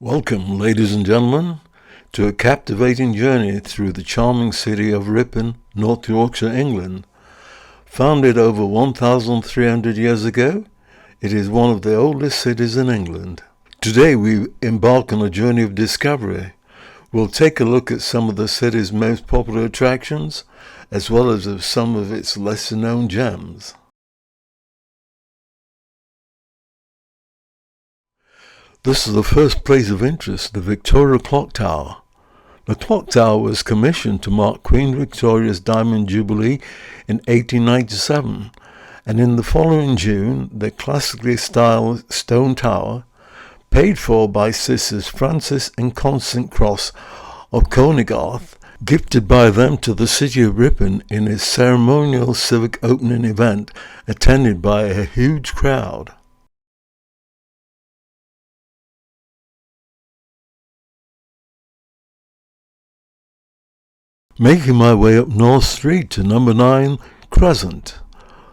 Welcome, ladies and gentlemen, to a captivating journey through the charming city of Ripon, North Yorkshire, England. Founded over 1,300 years ago, it is one of the oldest cities in England. Today we embark on a journey of discovery. We'll take a look at some of the city's most popular attractions, as well as of some of its lesser-known gems. This is the first place of interest, the Victoria Clock Tower. The clock tower was commissioned to mark Queen Victoria's Diamond Jubilee in 1897, and in the following June, the classically styled stone tower, paid for by Sisters Francis and Constance Cross of Conygarth, gifted by them to the city of Ripon in a ceremonial civic opening event attended by a huge crowd. Making my way up North Street to number 9, Crescent.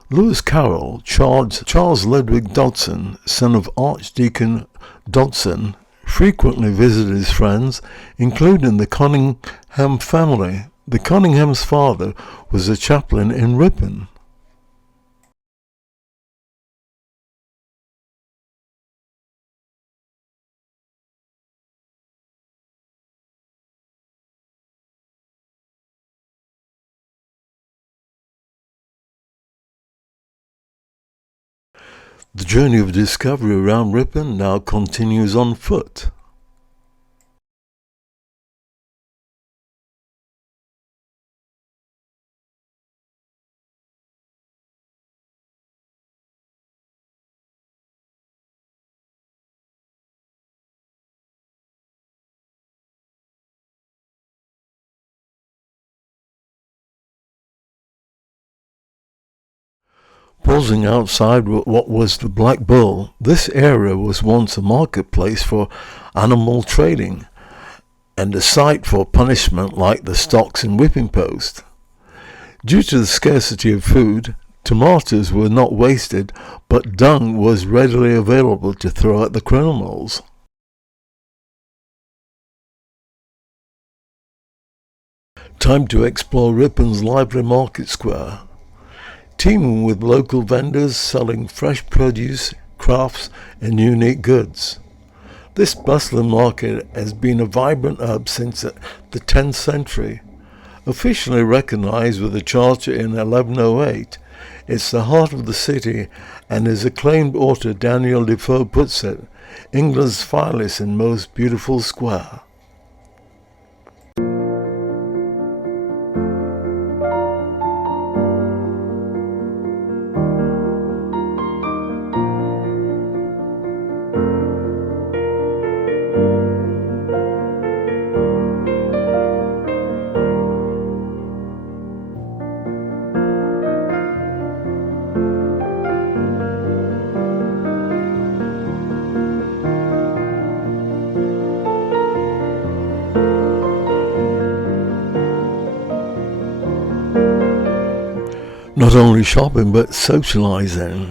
Lewis Carroll, Charles Ludwig Dodson, son of Archdeacon Dodson, frequently visited his friends, including the Conyngham family. The Conynghams' father was a chaplain in Ripon. The journey of discovery around Ripon now continues on foot. Pausing outside what was the Black Bull, this area was once a marketplace for animal trading and a site for punishment like the stocks and whipping post. Due to the scarcity of food, tomatoes were not wasted, but dung was readily available to throw at the criminals. Time to explore Ripon's lively market square, teeming with local vendors selling fresh produce, crafts, and unique goods. This bustling market has been a vibrant hub since the 10th century. Officially recognized with a charter in 1108, it's the heart of the city, and as acclaimed author Daniel Defoe puts it, England's finest and most beautiful square. Not only shopping, but socializing.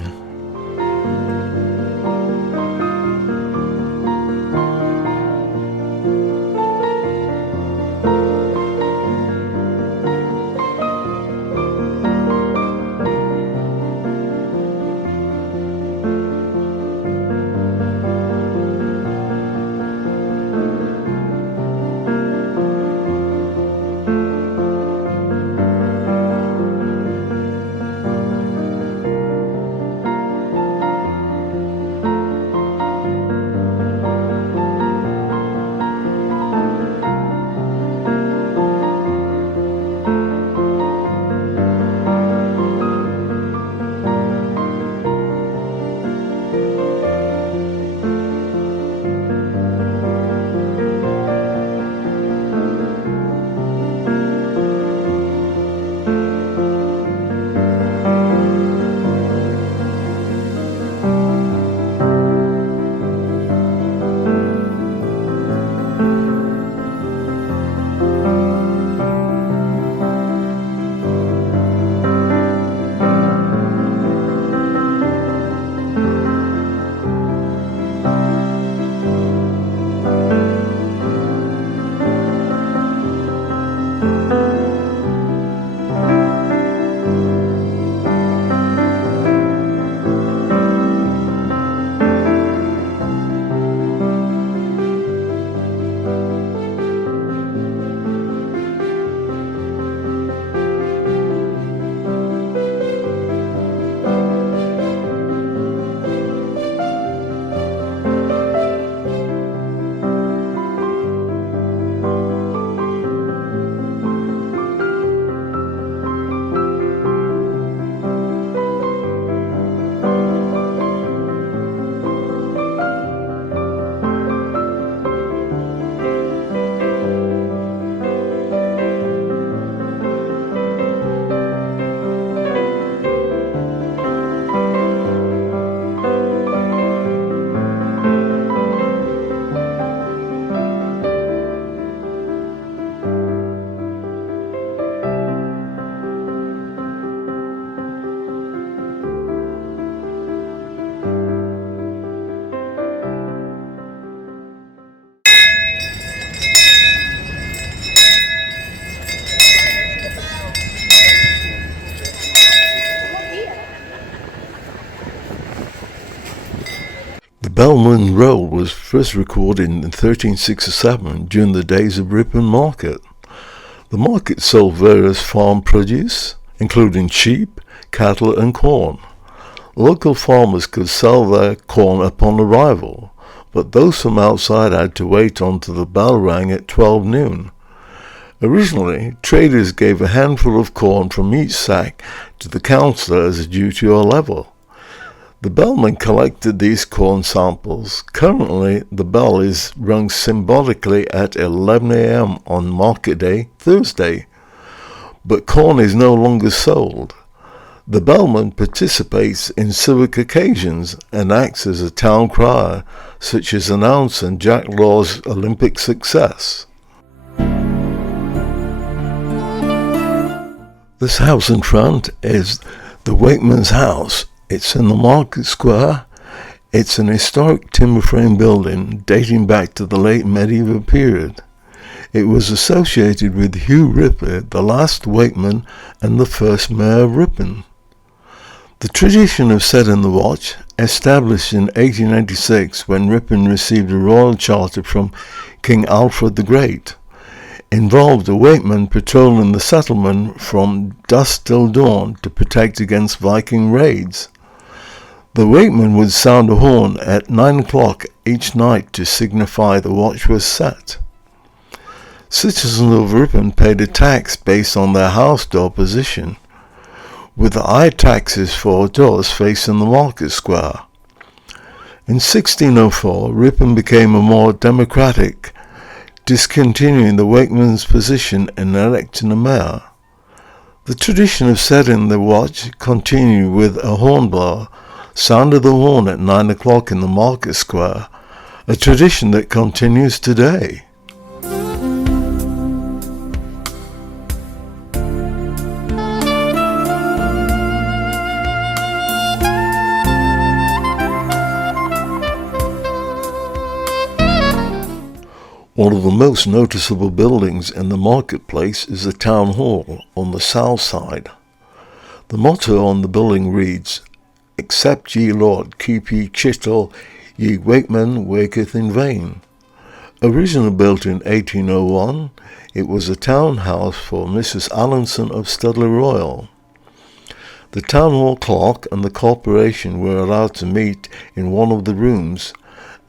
bellman roll was first recorded in 1367 during the days of Ripon Market. The market sold various farm produce, including sheep, cattle and corn. Local farmers could sell their corn upon arrival, but those from outside had to wait until the bell rang at 12 noon. Originally, traders gave a handful of corn from each sack to the councillor as a duty or level. The bellman collected these corn samples. Currently, the bell is rung symbolically at 11 a.m. on market day, Thursday, but corn is no longer sold. The bellman participates in civic occasions and acts as a town crier, such as announcing Jack Law's Olympic success. This house in front is the Wakeman's house. It's in the market square. It's an historic timber frame building dating back to the late medieval period. It was associated with Hugh Ripley, the last Wakeman and the first mayor of Ripon. The tradition of setting the watch, established in 1886 when Ripon received a royal charter from King Alfred the Great, involved a wakeman patrolling the settlement from dusk till dawn to protect against Viking raids. The wakeman would sound a horn at 9 o'clock each night to signify the watch was set. Citizens of Ripon paid a tax based on their house door position, with the high taxes for doors facing the market square. In 1604, Ripon became a more democratic, discontinuing the wakeman's position and electing a mayor. The tradition of setting the watch continued with a hornblower sounded the horn at 9 o'clock in the market square, a tradition that continues today. One of the most noticeable buildings in the marketplace is the town hall on the south side. The motto on the building reads, "Except ye Lord, keep ye chittle, ye wakemen waketh in vain." Originally built in 1801, it was a townhouse for Mrs. Allinson of Studley Royal. The town hall clerk and the corporation were allowed to meet in one of the rooms,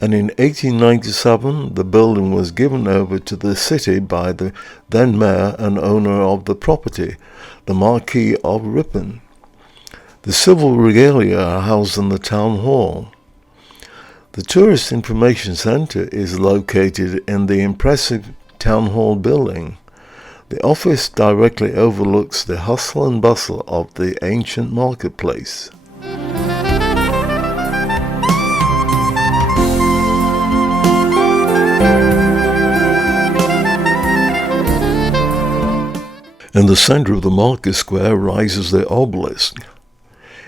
and in 1897 the building was given over to the city by the then mayor and owner of the property, the Marquis of Ripon. The civil regalia are housed in the town hall. The Tourist Information Centre is located in the impressive town hall building. The office directly overlooks the hustle and bustle of the ancient marketplace. In the centre of the market square rises the obelisk.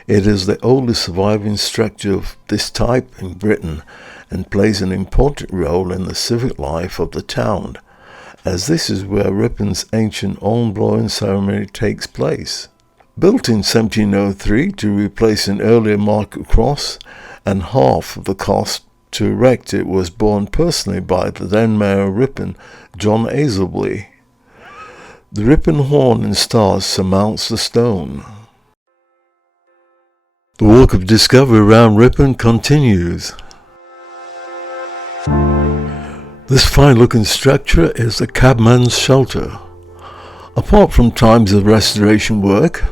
It is the oldest surviving structure of this type in Britain and plays an important role in the civic life of the town, as this is where Ripon's ancient horn-blowing ceremony takes place. Built in 1703 to replace an earlier market cross, and half of the cost to erect it was borne personally by the then Mayor of Ripon, John Azelby. The Ripon horn and stars surmounts the stone. The work of discovery around Ripon continues. This fine-looking structure is the cabman's shelter. Apart from times of restoration work,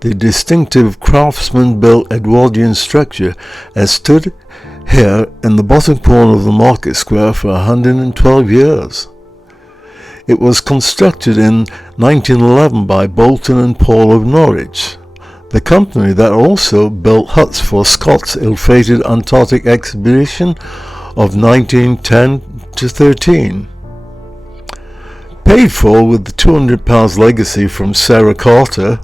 the distinctive craftsman-built Edwardian structure has stood here in the bottom corner of the market square for 112 years. It was constructed in 1911 by Bolton and Paul of Norwich, the company that also built huts for Scott's ill-fated Antarctic expedition of 1910-13. Paid for with the £200 legacy from Sarah Carter,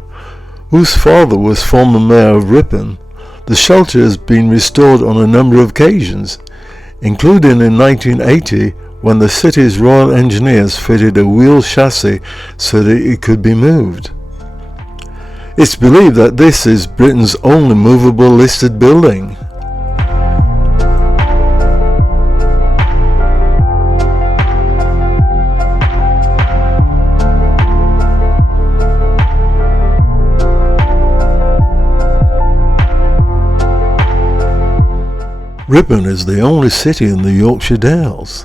whose father was former mayor of Ripon, the shelter has been restored on a number of occasions, including in 1980 when the city's Royal Engineers fitted a wheel chassis so that it could be moved. It's believed that this is Britain's only movable listed building. Ripon is the only city in the Yorkshire Dales.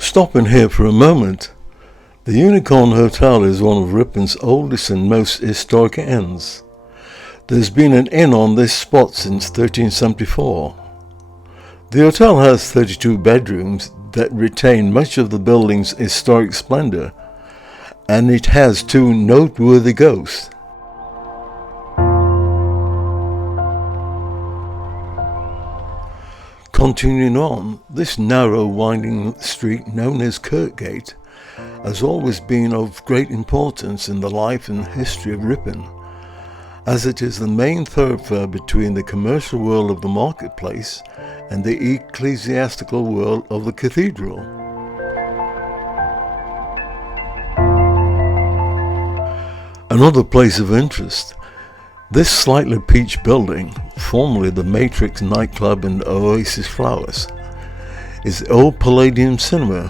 Stopping here for a moment, the Unicorn Hotel is one of Ripon's oldest and most historic inns. There's been an inn on this spot since 1374. The hotel has 32 bedrooms that retain much of the building's historic splendor, and it has two noteworthy ghosts. Continuing on, this narrow winding street known as Kirkgate has always been of great importance in the life and history of Ripon, as it is the main thoroughfare between the commercial world of the marketplace and the ecclesiastical world of the Cathedral. Another place of interest, this slightly peach building, formerly the Matrix nightclub and Oasis Flowers, is the old Palladium Cinema,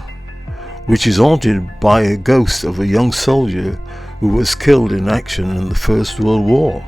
which is haunted by a ghost of a young soldier who was killed in action in the First World War.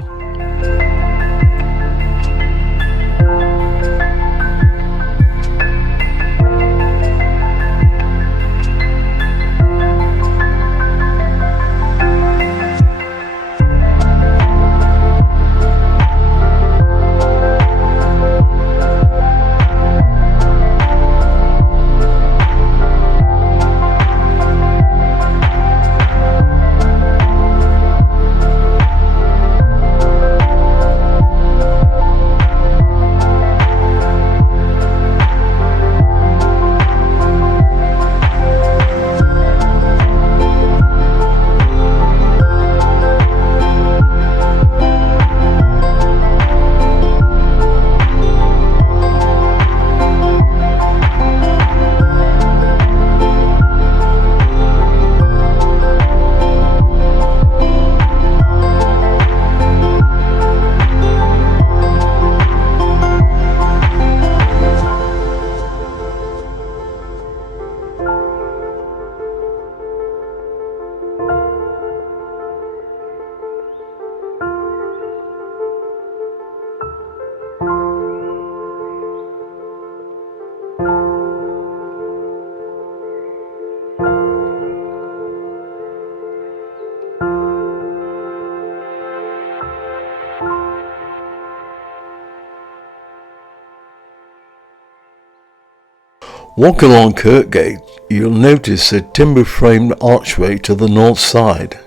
Walk along Kirkgate, you'll notice a timber-framed archway to the north side.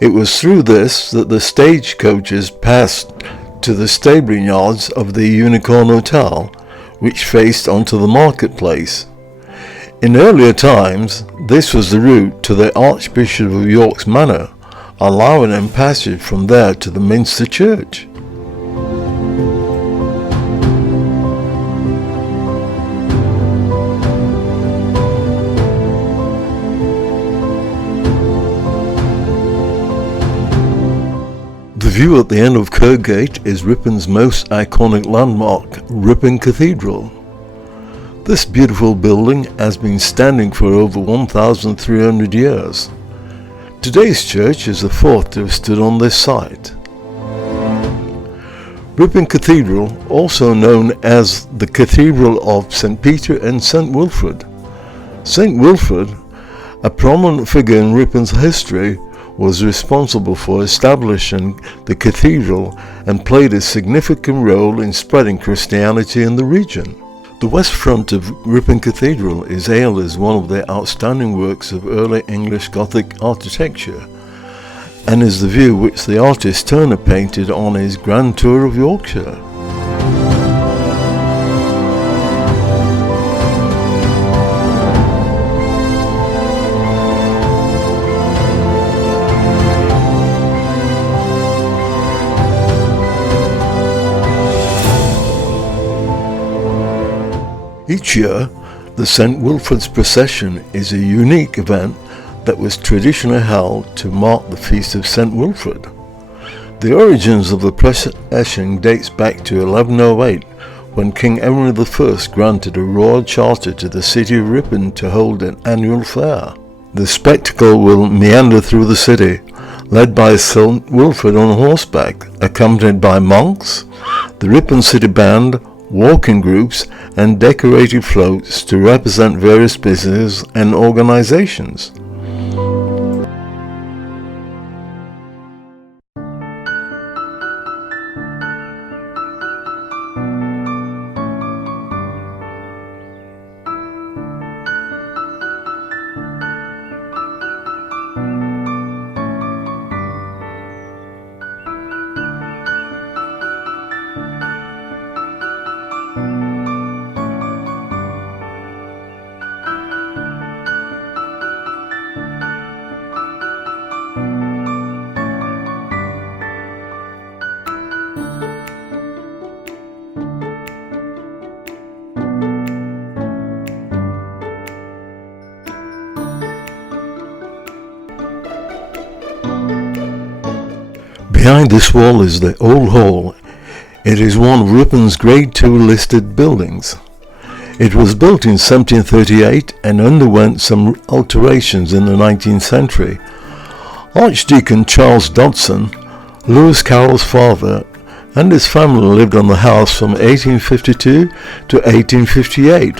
It was through this that the stagecoaches passed to the stabling yards of the Unicorn Hotel, which faced onto the marketplace. In earlier times, this was the route to the Archbishop of York's manor, allowing him passage from there to the Minster Church. The view at the end of Kirkgate is Ripon's most iconic landmark, Ripon Cathedral. This beautiful building has been standing for over 1,300 years. Today's church is the fourth to have stood on this site. Ripon Cathedral, also known as the Cathedral of St. Peter and St. Wilfrid. St. Wilfrid, a prominent figure in Ripon's history, was responsible for establishing the cathedral and played a significant role in spreading Christianity in the region. The west front of Ripon Cathedral is hailed as one of the outstanding works of early English Gothic architecture, and is the view which the artist Turner painted on his grand tour of Yorkshire. Each year, The St. Wilfrid's procession is a unique event that was traditionally held to mark the feast of St. Wilfrid. The origins of the procession dates back to 1108, when King Henry I granted a royal charter to the city of Ripon to hold an annual fair. The spectacle will meander through the city, led by St. Wilfrid on horseback, accompanied by monks, the Ripon City Band, walking groups, and decorated floats to represent various businesses and organizations. Behind this wall is the Old Hall. It is one of Ripon's Grade II listed buildings. It was built in 1738 and underwent some alterations in the 19th century. Archdeacon Charles Dodson, Lewis Carroll's father, and his family lived on the house from 1852 to 1858,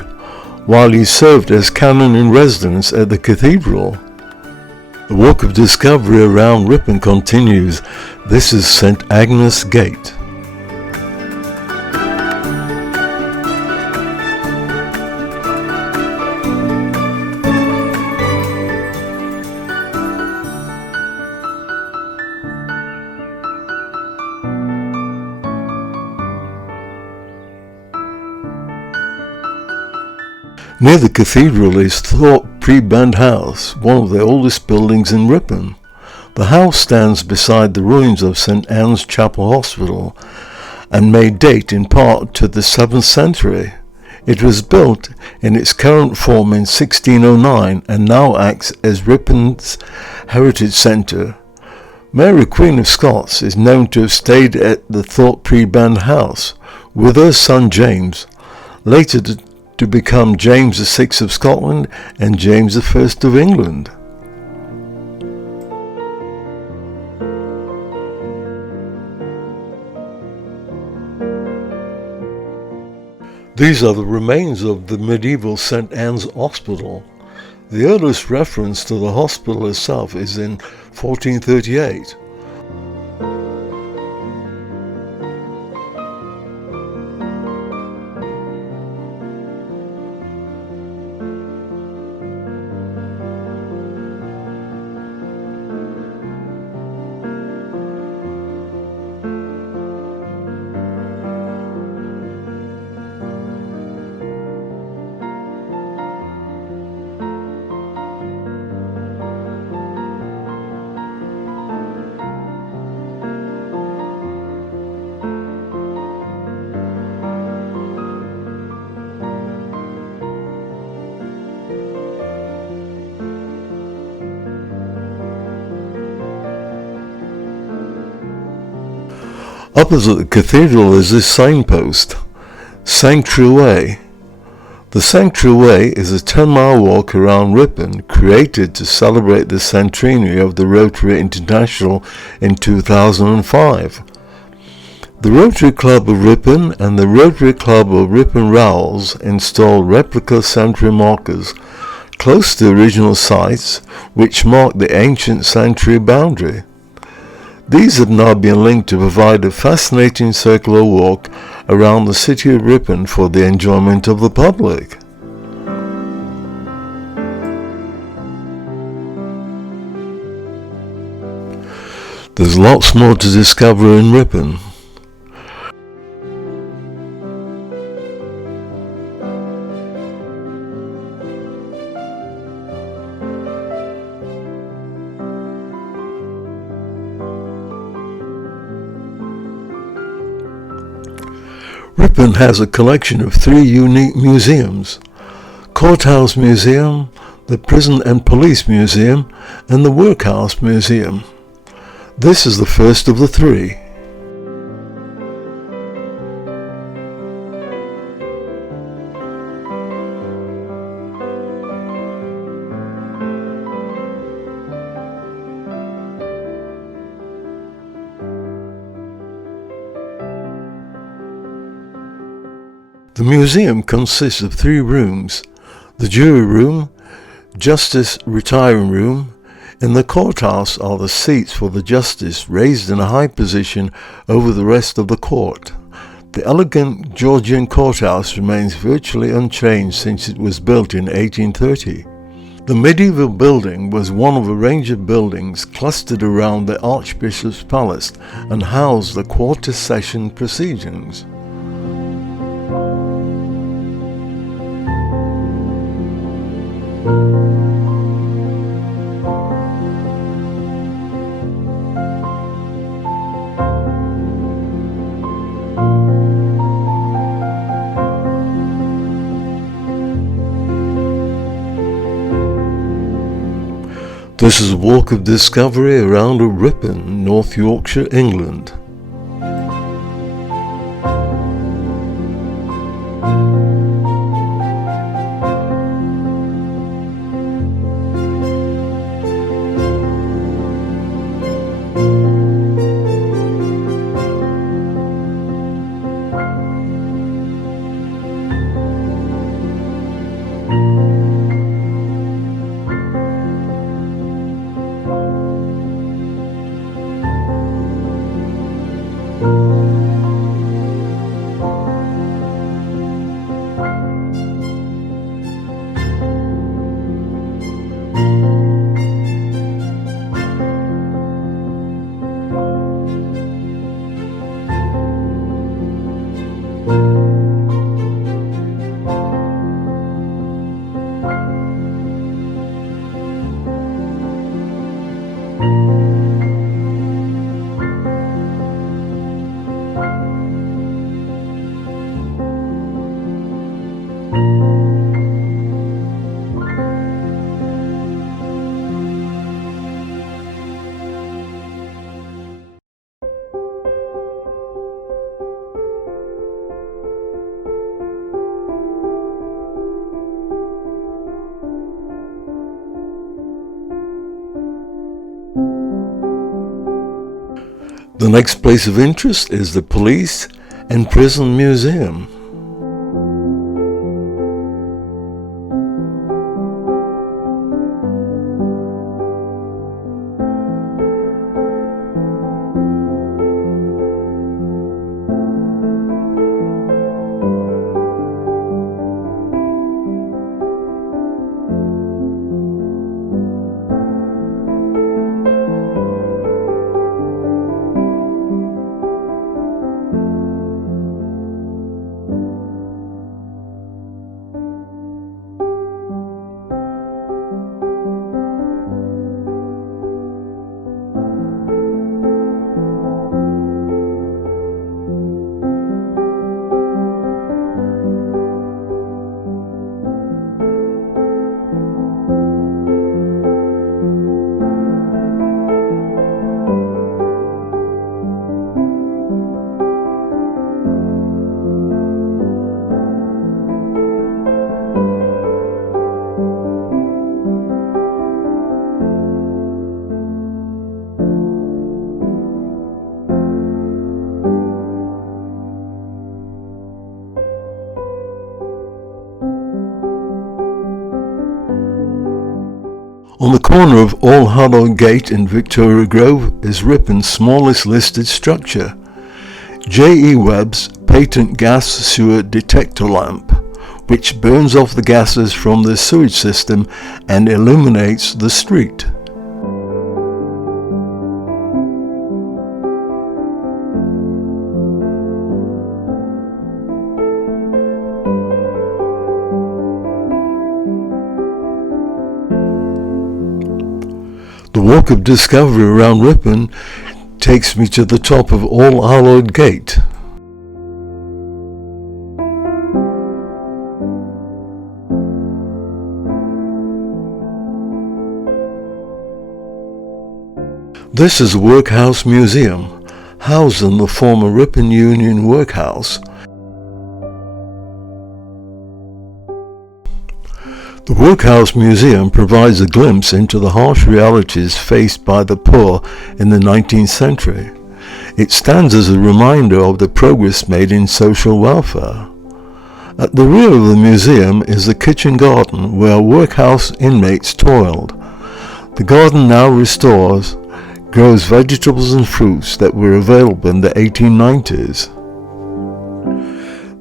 while he served as canon in residence at the Cathedral. The walk of discovery around Ripon continues. This is St. Agnes Gate. Near the cathedral is Thorpe Prebend House, one of the oldest buildings in Ripon. The house stands beside the ruins of St. Anne's Chapel Hospital and may date in part to the 7th century. It was built in its current form in 1609 and now acts as Ripon's Heritage Centre. Mary Queen of Scots is known to have stayed at the Thorpe Prebend House with her son James, later to become James VI of Scotland and James I of England. These are the remains of the medieval St. Anne's Hospital. The earliest reference to the hospital itself is in 1438. Opposite the cathedral is this signpost, Sanctuary Way. The Sanctuary Way is a 10-mile walk around Ripon created to celebrate the centenary of the Rotary International in 2005. The Rotary Club of Ripon and the Rotary Club of Ripon Rowells installed replica sanctuary markers close to the original sites which mark the ancient sanctuary boundary. These have now been linked to provide a fascinating circular walk around the city of Ripon for the enjoyment of the public. There's lots more to discover in Ripon. Ripon has a collection of 3 unique museums. Courthouse Museum, the Prison and Police Museum, and the Workhouse Museum. This is the first of the three. The museum consists of 3 rooms: the jury room, justice retiring room. In the courthouse are the seats for the justice, raised in a high position over the rest of the court. The elegant Georgian courthouse remains virtually unchanged since it was built in 1830. The medieval building was one of a range of buildings clustered around the Archbishop's Palace and housed the quarter session proceedings. This is a walk of discovery around Ripon, North Yorkshire, England. The next place of interest is the Police and Prison Museum. On the corner of All Hallow Gate and Victoria Grove is Ripon's smallest listed structure, J.E. Webb's patent gas sewer detector lamp, which burns off the gases from the sewage system and illuminates the street. The walk of discovery around Ripon takes me to the top of All Hallow Gate. This is a workhouse museum, housed in the former Ripon Union Workhouse. The Workhouse Museum provides a glimpse into the harsh realities faced by the poor in the 19th century. It stands as a reminder of the progress made in social welfare. At the rear of the museum is the kitchen garden where workhouse inmates toiled. The garden now grows vegetables and fruits that were available in the 1890s.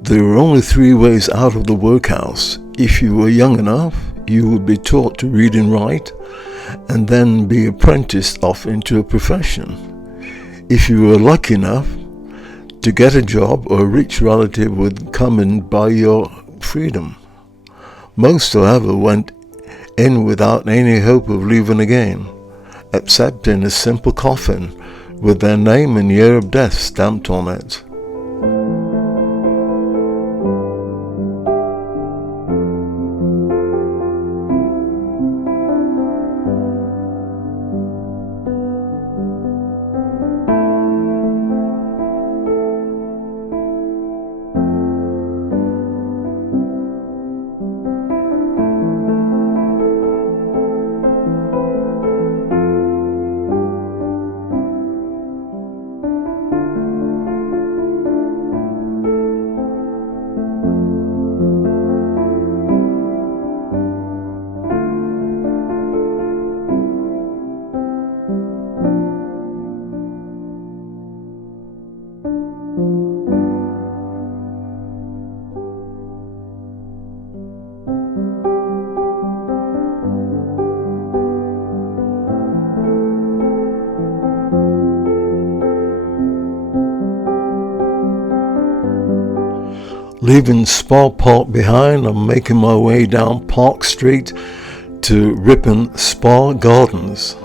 There were only 3 ways out of the workhouse. If you were young enough, you would be taught to read and write, and then be apprenticed off into a profession. If you were lucky enough to get a job, or a rich relative would come and buy your freedom. Most, however, went in without any hope of leaving again, except in a simple coffin with their name and year of death stamped on it. Leaving Spa Park behind, I'm making my way down Park Street to Ripon Spa Gardens.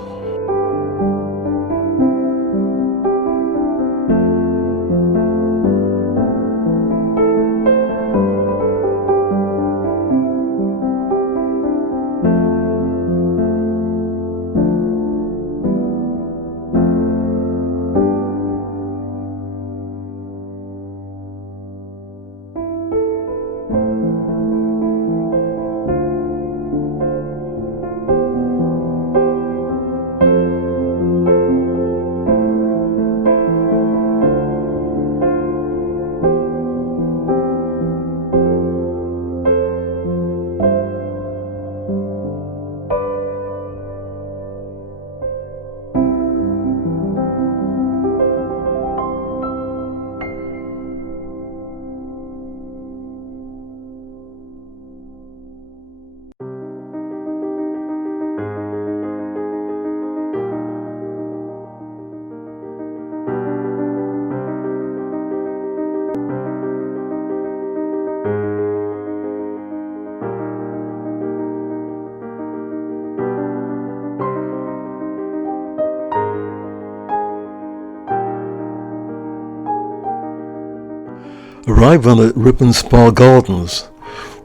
Arrival at Ripon Spa Gardens,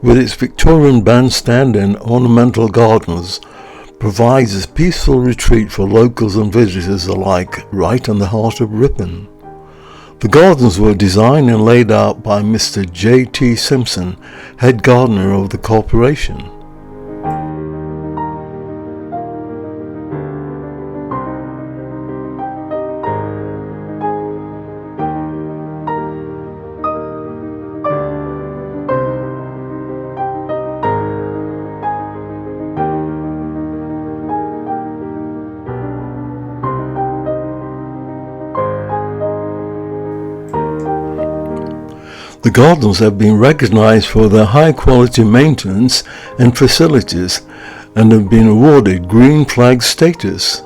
with its Victorian bandstand and ornamental gardens, provides a peaceful retreat for locals and visitors alike right in the heart of Ripon. The gardens were designed and laid out by Mr. J.T. Simpson, head gardener of the corporation. The gardens have been recognized for their high-quality maintenance and facilities and have been awarded Green Flag status.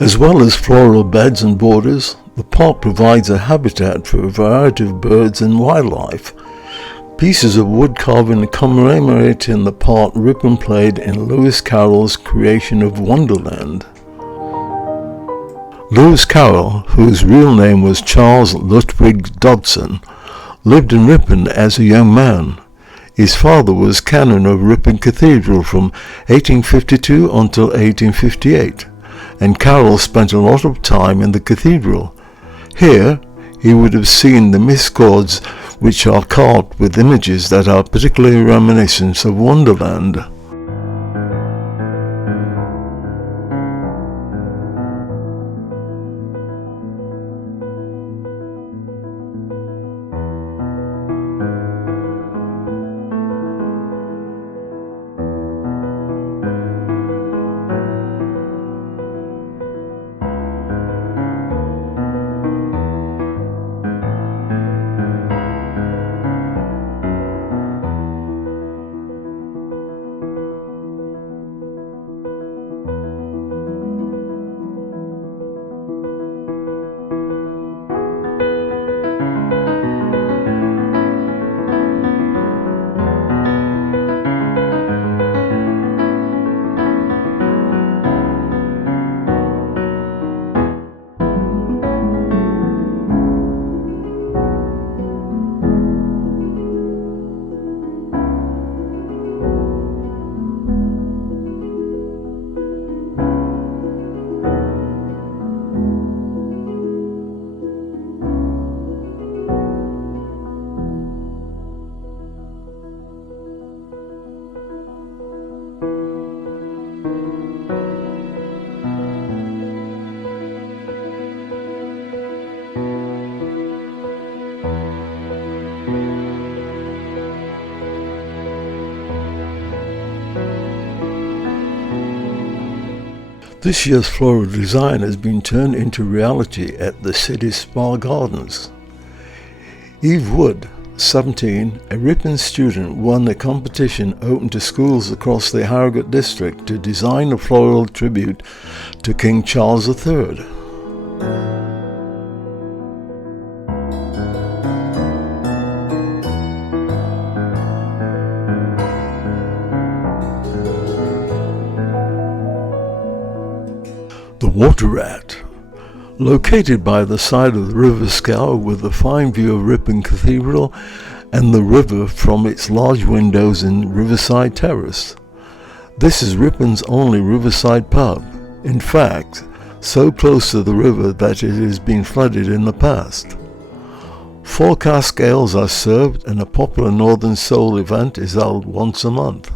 As well as floral beds and borders, the park provides a habitat for a variety of birds and wildlife. Pieces of wood carving commemorating the part Ripon played in Lewis Carroll's creation of Wonderland. Lewis Carroll, whose real name was Charles Lutwig Dodson, lived in Ripon as a young man. His father was canon of Ripon Cathedral from 1852 until 1858, and Carroll spent a lot of time in the cathedral. Here, he would have seen the miscords, which are carved with images that are particularly reminiscent of Wonderland. This year's floral design has been turned into reality at the city's spa gardens. Eve Wood, 17, a Ripon student, won a competition open to schools across the Harrogate district to design a floral tribute to King Charles III. The Water Rat. Located by the side of the River Scour with a fine view of Ripon Cathedral and the river from its large windows in Riverside Terrace. This is Ripon's only riverside pub. In fact, so close to the river that it has been flooded in the past. 4 cask ales are served and a popular Northern Soul event is held once a month.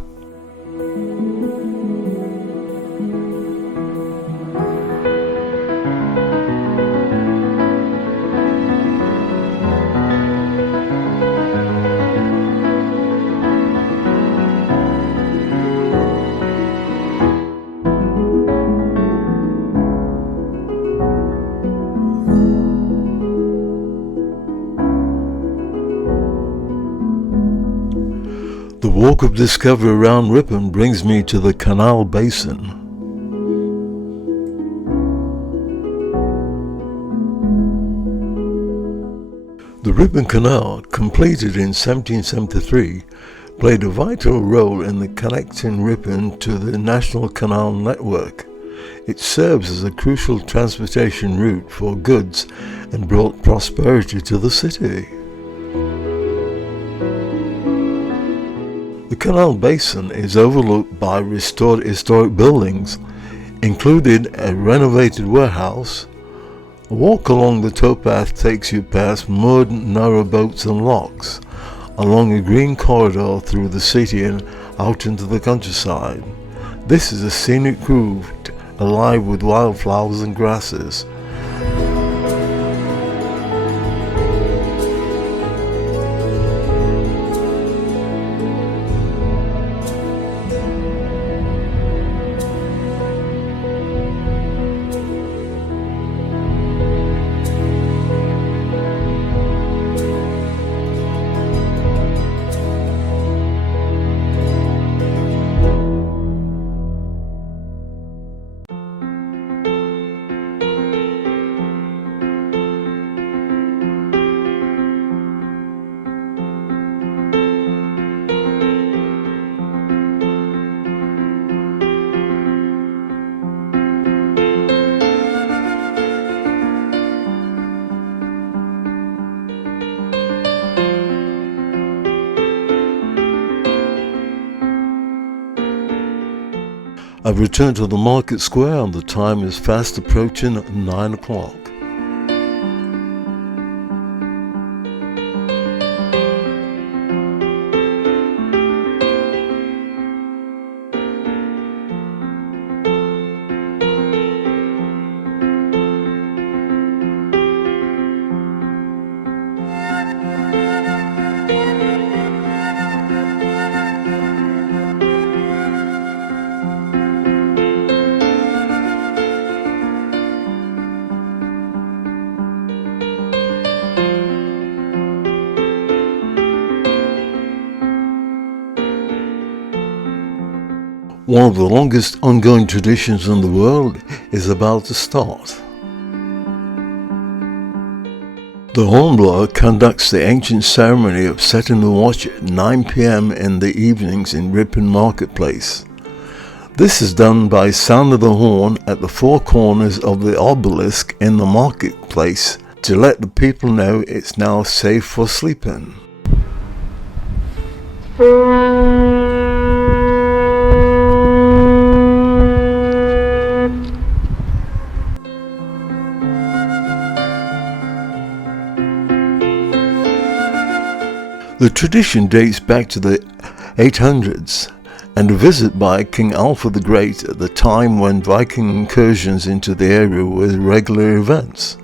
The walk of discovery around Ripon brings me to the Canal Basin. The Ripon Canal, completed in 1773, played a vital role in the connecting Ripon to the National Canal Network. It serves as a crucial transportation route for goods and brought prosperity to the city. The Canal Basin is overlooked by restored historic buildings, including a renovated warehouse. A walk along the towpath takes you past moored narrow boats and locks, along a green corridor through the city and out into the countryside. This is a scenic route alive with wildflowers and grasses. I've returned to the market square and the time is fast approaching 9 o'clock. One of the longest ongoing traditions in the world is about to start. The hornblower conducts the ancient ceremony of setting the watch at 9 p.m. in the evenings in Ripon marketplace. This is done by sound of the horn at the four corners of the obelisk in the marketplace to let the people know it's now safe for sleeping. The tradition dates back to the 800s and a visit by King Alfred the Great at the time when Viking incursions into the area were regular events.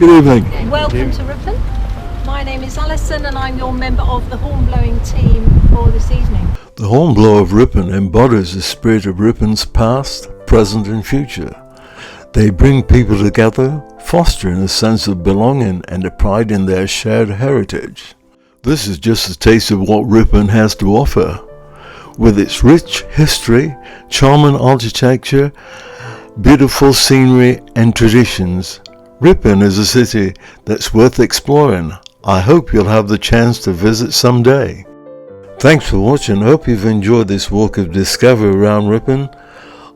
Good evening. Welcome to Ripon. My name is Alison and I'm your member of the horn-blowing team for this evening. The hornblower of Ripon embodies the spirit of Ripon's past, present and future. They bring people together, fostering a sense of belonging and a pride in their shared heritage. This is just a taste of what Ripon has to offer. With its rich history, charming architecture, beautiful scenery and traditions, Ripon is a city that's worth exploring. I hope you'll have the chance to visit someday. Thanks for watching. I hope you've enjoyed this walk of discovery around Ripon.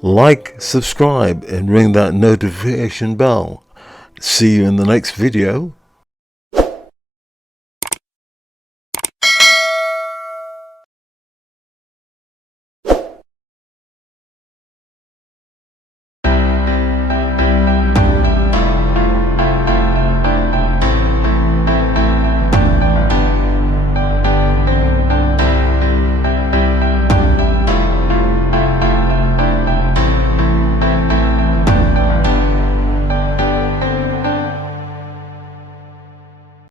Like, subscribe and ring that notification bell. See you in the next video.